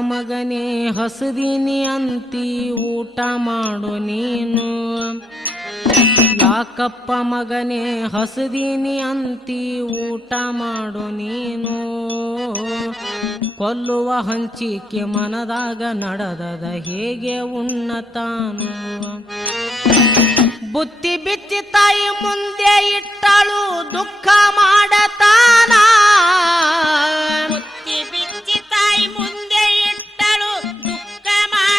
ಮಗನೇ ಹಸದೀನಿ ಅಂತಿ ಊಟ ಮಾಡು ನೀನು. ಯಾಕಪ್ಪ ಮಗನೇ ಹಸದೀನಿ ಅಂತಿ ಊಟ ಮಾಡು ನೀನು. ಕೊಲ್ಲುವ ಹಂಚಿಕೆ ಮನದಾಗ ನಡೆದದ ಹೇಗೆ ಉಣ್ಣತಾನು. ಬುತ್ತಿ ಬಿಚ್ಚಿ ತಾಯಿ ಮುಂದೆ ಇಟ್ಟಳು ದುಃಖ ಮಾಡತಾನ.